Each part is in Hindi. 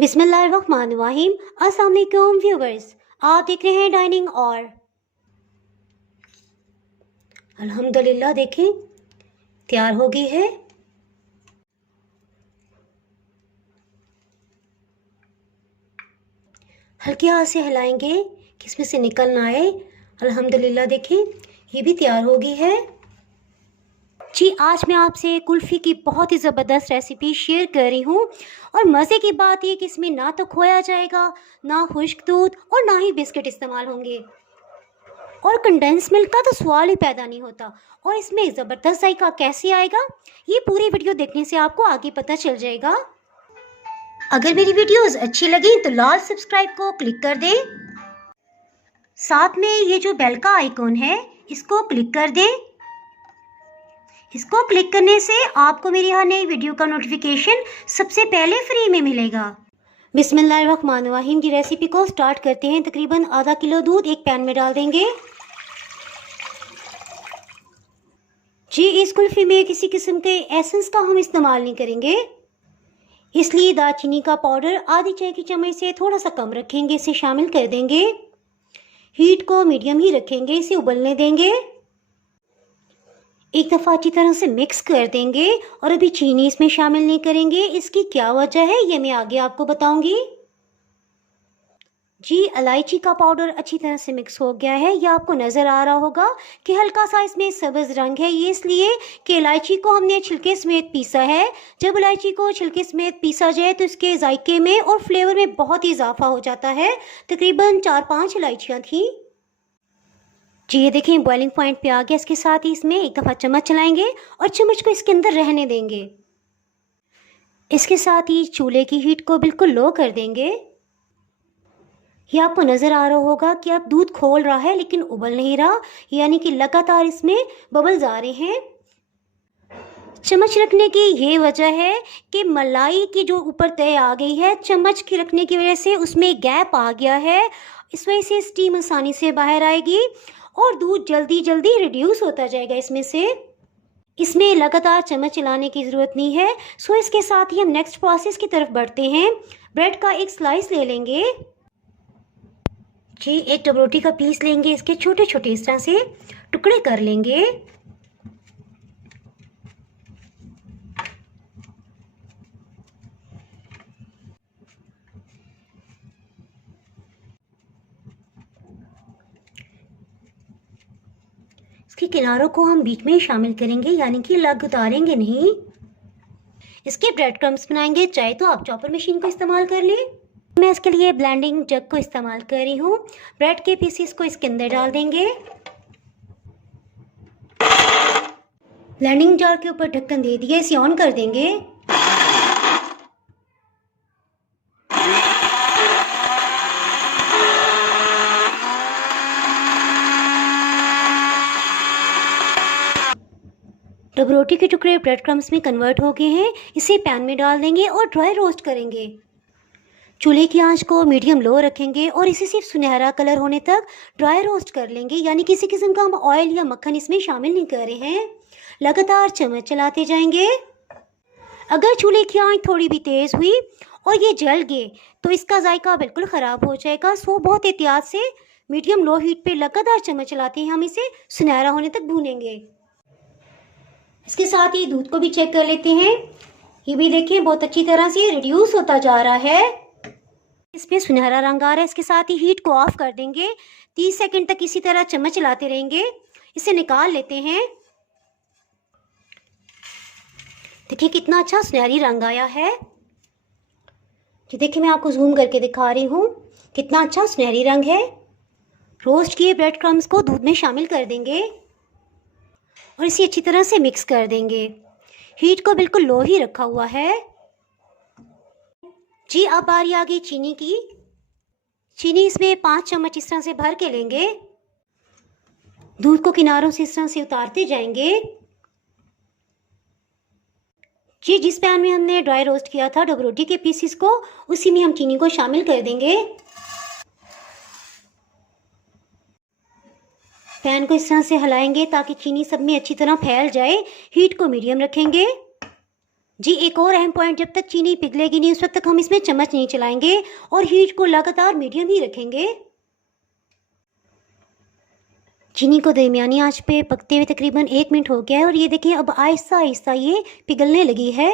बिस्मिल्लाहिर्रहमानिर्रहीम। अस्सलाम वालेकुम व्यूवर्स, आप देख रहे हैं डाइनिंग और अल्हम्दुलिल्लाह देखें तैयार हो गई है। हल्के हाथ से हिलाएंगे कि इसमें से निकल ना आए। अल्हम्दुलिल्लाह देखें ये भी तैयार हो गई है। जी आज मैं आपसे कुल्फ़ी की बहुत ही ज़बरदस्त रेसिपी शेयर कर रही हूँ और मज़े की बात ये कि इसमें ना तो खोया जाएगा, ना खुश्क दूध और ना ही बिस्किट इस्तेमाल होंगे और कंडेंस मिल्क का तो सवाल ही पैदा नहीं होता। और इसमें ज़बरदस्त जायका कैसे आएगा ये पूरी वीडियो देखने से आपको आगे पता चल जाएगा। अगर मेरी वीडियोस अच्छी लगी तो लाल सब्सक्राइब को क्लिक कर दें, साथ में ये जो बेल का आइकॉन है इसको क्लिक कर दें। इसको क्लिक करने से आपको मेरी हर नई वीडियो का नोटिफिकेशन सबसे पहले फ्री में मिलेगा। बिस्मिल्लाहिर्रहमानिर्रहीम की रेसिपी को स्टार्ट करते हैं। तकरीबन आधा किलो दूध एक पैन में डाल देंगे। जी इस कुल्फ़ी में किसी किस्म के एसेंस का हम इस्तेमाल नहीं करेंगे, इसलिए दालचीनी का पाउडर आधी चाय की चम्मच से थोड़ा सा कम रखेंगे, इसे शामिल कर देंगे। हीट को मीडियम ही रखेंगे, इसे उबलने देंगे। एक दफ़ा अच्छी तरह से मिक्स कर देंगे और अभी चीनी इसमें शामिल नहीं करेंगे। इसकी क्या वजह है ये मैं आगे आपको बताऊंगी। जी इलायची का पाउडर अच्छी तरह से मिक्स हो गया है। ये आपको नज़र आ रहा होगा कि हल्का सा इसमें सब्ज़ रंग है, ये इसलिए कि इलायची को हमने छिलके समेत पीसा है। जब इलायची को छिलके समेत पीसा जाए तो इसके जायके में और फ्लेवर में बहुत ही इजाफा हो जाता है। तकरीबन 4-5 इलायचियाँ थीं। जी ये देखें बॉइलिंग पॉइंट पे आ गया। इसके साथ ही इसमें एक दफ़ा चम्मच चलाएंगे और चम्मच को इसके अंदर रहने देंगे। इसके साथ ही चूल्हे की हीट को बिल्कुल लो कर देंगे। ये आपको नज़र आ रहा होगा कि अब दूध खोल रहा है लेकिन उबल नहीं रहा, यानी कि लगातार इसमें बबल्स आ रहे हैं। चम्मच रखने की ये वजह है कि मलाई की जो ऊपर तय आ गई है, चम्मच की रखने की वजह से उसमें गैप आ गया है। इस वजह से स्टीम आसानी से बाहर आएगी और दूध जल्दी जल्दी रिड्यूस होता जाएगा इसमें से। इसमें लगातार चम्मच चलाने की ज़रूरत नहीं है। सो इसके साथ ही हम नेक्स्ट प्रोसेस की तरफ बढ़ते हैं। ब्रेड का एक स्लाइस ले लेंगे। जी एक डबरोटी का पीस लेंगे, इसके छोटे छोटे इस तरह से टुकड़े कर लेंगे। इसके किनारों को हम बीच में शामिल करेंगे, यानी कि लग उतारेंगे नहीं। इसके ब्रेड क्रम्स बनाएंगे। चाहे तो आप चॉपर मशीन को इस्तेमाल कर लें, मैं इसके लिए ब्लेंडिंग जग को इस्तेमाल कर रही हूँ। ब्रेड के पीसेस को इसके अंदर डाल देंगे। ब्लेंडिंग जार के ऊपर ढक्कन दे दिया, इसे ऑन कर देंगे। डबरोटी के टुकड़े ब्रेड क्रम्स में कन्वर्ट हो गए हैं। इसे पैन में डाल देंगे और ड्राई रोस्ट करेंगे। चूल्हे की आंच को मीडियम लो रखेंगे और इसे सिर्फ सुनहरा कलर होने तक ड्राई रोस्ट कर लेंगे, यानी किसी किस्म का हम ऑयल या मक्खन इसमें शामिल नहीं कर रहे हैं। लगातार चम्मच चलाते जाएंगे। अगर चूल्हे की आंच थोड़ी भी तेज़ हुई और ये जल गए तो इसका जायका बिल्कुल ख़राब हो जाएगा। सो बहुत एहतियात से मीडियम लो हीट पे लगातार चम्मच चलाते हैं हम इसे सुनहरा होने तक भूनेंगे। इसके साथ ही दूध को भी चेक कर लेते हैं। ये भी देखें बहुत अच्छी तरह से रिड्यूस होता जा रहा है, इसमें सुनहरा रंग आ रहा है। इसके साथ ही हीट को ऑफ कर देंगे। 30 सेकंड तक इसी तरह चम्मच चलाते रहेंगे। इसे निकाल लेते हैं। देखिए कितना अच्छा सुनहरी रंग आया है। ये देखिए मैं आपको जूम करके दिखा रही हूँ कितना अच्छा सुनहरी रंग है। रोस्ट किए ब्रेड क्रम्स को दूध में शामिल कर देंगे और इसे अच्छी तरह से मिक्स कर देंगे। हीट को बिल्कुल लो ही रखा हुआ है। जी अब बारी आ गई चीनी की। चीनी इसमें 5 चम्मच इस तरह से भर के लेंगे। दूध को किनारों से इस तरह से उतारते जाएंगे। जी जिस पैन में हमने ड्राई रोस्ट किया था डबरोटी के पीसेस को, उसी में हम चीनी को शामिल कर देंगे। पैन को इस तरह से हिलाएंगे ताकि चीनी सब में अच्छी तरह फैल जाए। हीट को मीडियम रखेंगे। जी एक और अहम पॉइंट, जब तक चीनी पिघलेगी नहीं उस वक्त तक हम इसमें चम्मच नहीं चलाएंगे और हीट को लगातार मीडियम ही रखेंगे। चीनी को दरमियानी आंच पे पकते हुए तकरीबन 1 मिनट हो गया है और ये देखें अब आहिस्ता आहिस्ता ये पिघलने लगी है।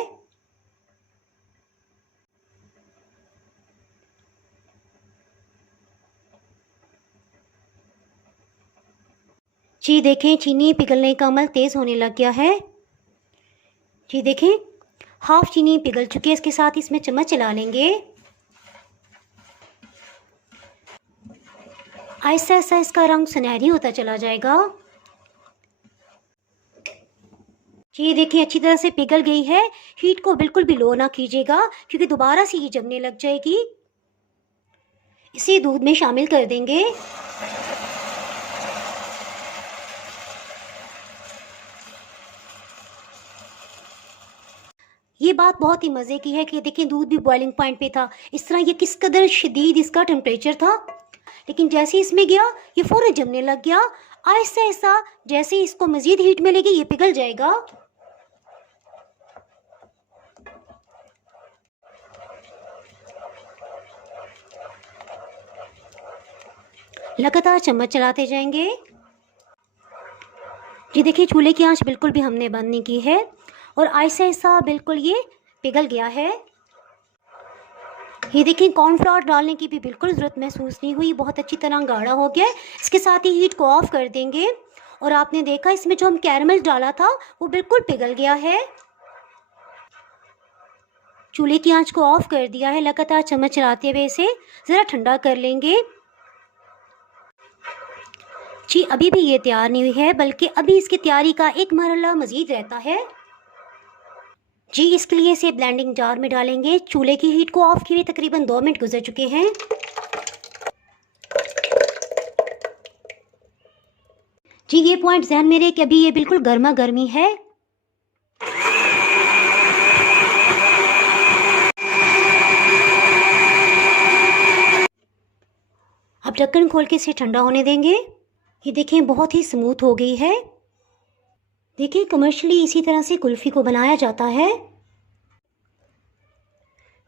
जी देखें चीनी पिघलने का अमल तेज़ होने लग गया है। जी देखें हाफ चीनी पिघल चुकी है, इसके साथ इसमें चम्मच चला लेंगे। आहिस्ता आहिस्ता इसका रंग सुनहरी होता चला जाएगा। ये देखिए अच्छी तरह से पिघल गई है। हीट को बिल्कुल भी लो ना कीजिएगा क्योंकि दोबारा से ये जमने लग जाएगी। इसे दूध में शामिल कर देंगे। ये बात बहुत ही मज़े की है कि देखिए दूध भी बॉइलिंग पॉइंट पे था। इस तरह ये किस कदर शदीद इसका टेम्परेचर था, लेकिन जैसे इसमें गया ये फ़ौरन जमने लग गया। आहिस्ता आहिस्ता जैसे इसको मज़ीद हीट मिलेगी ये पिघल जाएगा। लगातार चम्मच चलाते जाएंगे। जी देखिए चूल्हे की आंच बिल्कुल भी हमने बंद नहीं की है और आहिस्ता आहिस्ता बिल्कुल ये पिघल गया है। ये देखिए कॉर्नफ्लोर डालने की भी बिल्कुल ज़रूरत महसूस नहीं हुई, बहुत अच्छी तरह गाढ़ा हो गया है। इसके साथ ही हीट को ऑफ कर देंगे और आपने देखा इसमें जो हम कैरमल डाला था वो बिल्कुल पिघल गया है। चूल्हे की आंच को ऑफ कर दिया है। लगातार चम्मच चलाते हुए इसे ज़रा ठंडा कर लेंगे। जी अभी भी ये तैयार नहीं हुई है, बल्कि अभी इसकी तैयारी का एक मरहला मज़ीद रहता है। जी इसके लिए इसे ब्लेंडिंग जार में डालेंगे। चूल्हे की हीट को ऑफ किए तकरीबन 2 मिनट गुजर चुके हैं। जी ये पॉइंट ध्यान में रहे कि अभी ये बिल्कुल गर्मा गर्मी है। अब ढक्कन खोल के इसे ठंडा होने देंगे। ये देखें बहुत ही स्मूथ हो गई है। देखिए कमर्शियली इसी तरह से कुल्फ़ी को बनाया जाता है।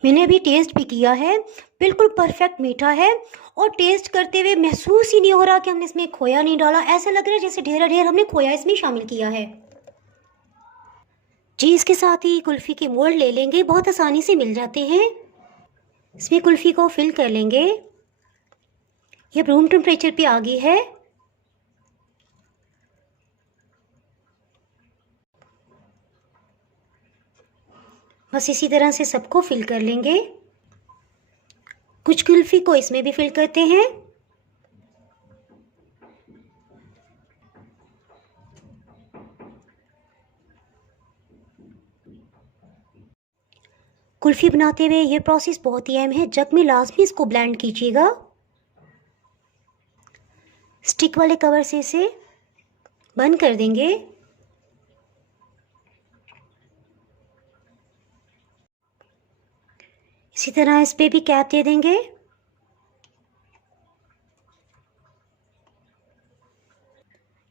मैंने अभी टेस्ट भी किया है, बिल्कुल परफेक्ट मीठा है और टेस्ट करते हुए महसूस ही नहीं हो रहा कि हमने इसमें खोया नहीं डाला। ऐसा लग रहा है जैसे ढेर ढेर हमने खोया इसमें शामिल किया है। जी इसके साथ ही कुल्फ़ी के मोल्ड ले लेंगे, बहुत आसानी से मिल जाते हैं। इसमें कुल्फ़ी को फिल कर लेंगे। ये रूम टेम्परेचर पे आ गई है। बस इसी तरह से सबको फिल कर लेंगे। कुछ कुल्फ़ी को इसमें भी फिल करते हैं। कुल्फ़ी बनाते हुए ये प्रोसेस बहुत ही अहम है। जग में लाजमी इसको ब्लेंड कीजिएगा। स्टिक वाले कवर से इसे बंद कर देंगे। इसी तरह इस पे भी कैप दे देंगे।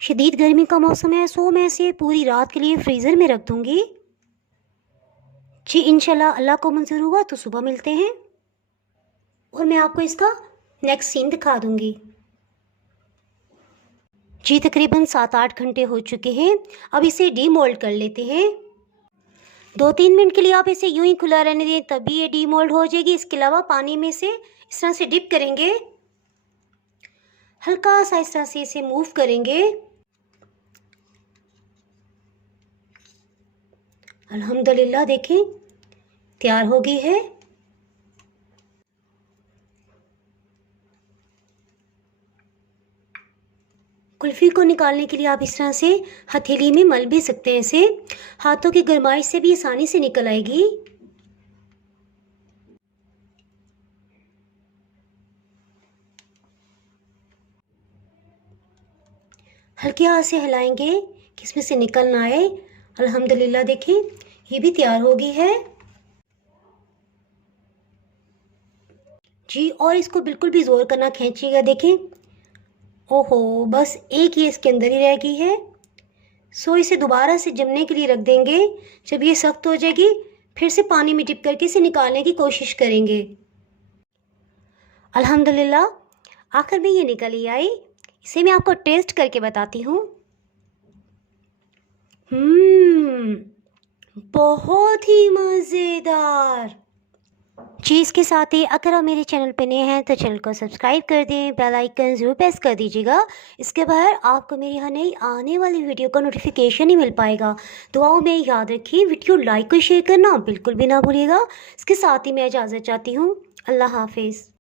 शदीद गर्मी का मौसम है, सो मैं इसे पूरी रात के लिए फ्रीज़र में रख दूँगी। जी इंशाल्लाह अल्लाह को मंजूर हुआ तो सुबह मिलते हैं और मैं आपको इसका नेक्स्ट सीन दिखा दूँगी। जी तकरीबन 7-8 घंटे हो चुके हैं। अब इसे डीमोल्ड कर लेते हैं। 2-3 मिनट के लिए आप इसे यूं ही खुला रहने दें, तभी ये डीमोल्ड हो जाएगी। इसके अलावा पानी में से इस तरह से डिप करेंगे, हल्का सा इस तरह से इसे मूव करेंगे। अल्हम्दुलिल्लाह देखें तैयार हो गई है। कुल्फ़ी को निकालने के लिए आप इस तरह से हथेली में मल भी सकते हैं। इसे हाथों की गरमाइश से भी आसानी से निकल आएगी। हल्के हाथ से हिलाएंगे कि इसमें से निकल ना आए। अल्हम्दुलिल्लाह देखें ये भी तैयार हो गई है। जी और इसको बिल्कुल भी ज़ोर करना खींचिएगा। देखें ओहो बस एक ही इसके अंदर ही रह गई है। सो इसे दोबारा से जमने के लिए रख देंगे। जब ये सख्त हो जाएगी फिर से पानी में डिप करके इसे निकालने की कोशिश करेंगे। अल्हम्दुलिल्लाह आखिर में ये निकल ही आई। इसे मैं आपको टेस्ट करके बताती हूँ। बहुत ही मज़ेदार। जी, इसके साथ ही अगर आप मेरे चैनल पे नए हैं तो चैनल को सब्सक्राइब कर दें, बेल आइकन ज़रूर प्रेस कर दीजिएगा। इसके बाद आपको मेरी हर नई आने वाली वीडियो का नोटिफिकेशन ही मिल पाएगा। दुआओं में याद रखिए, वीडियो लाइक और शेयर करना बिल्कुल भी ना भूलिएगा। इसके साथ ही मैं इजाज़त चाहती हूँ। अल्लाह हाफिज़।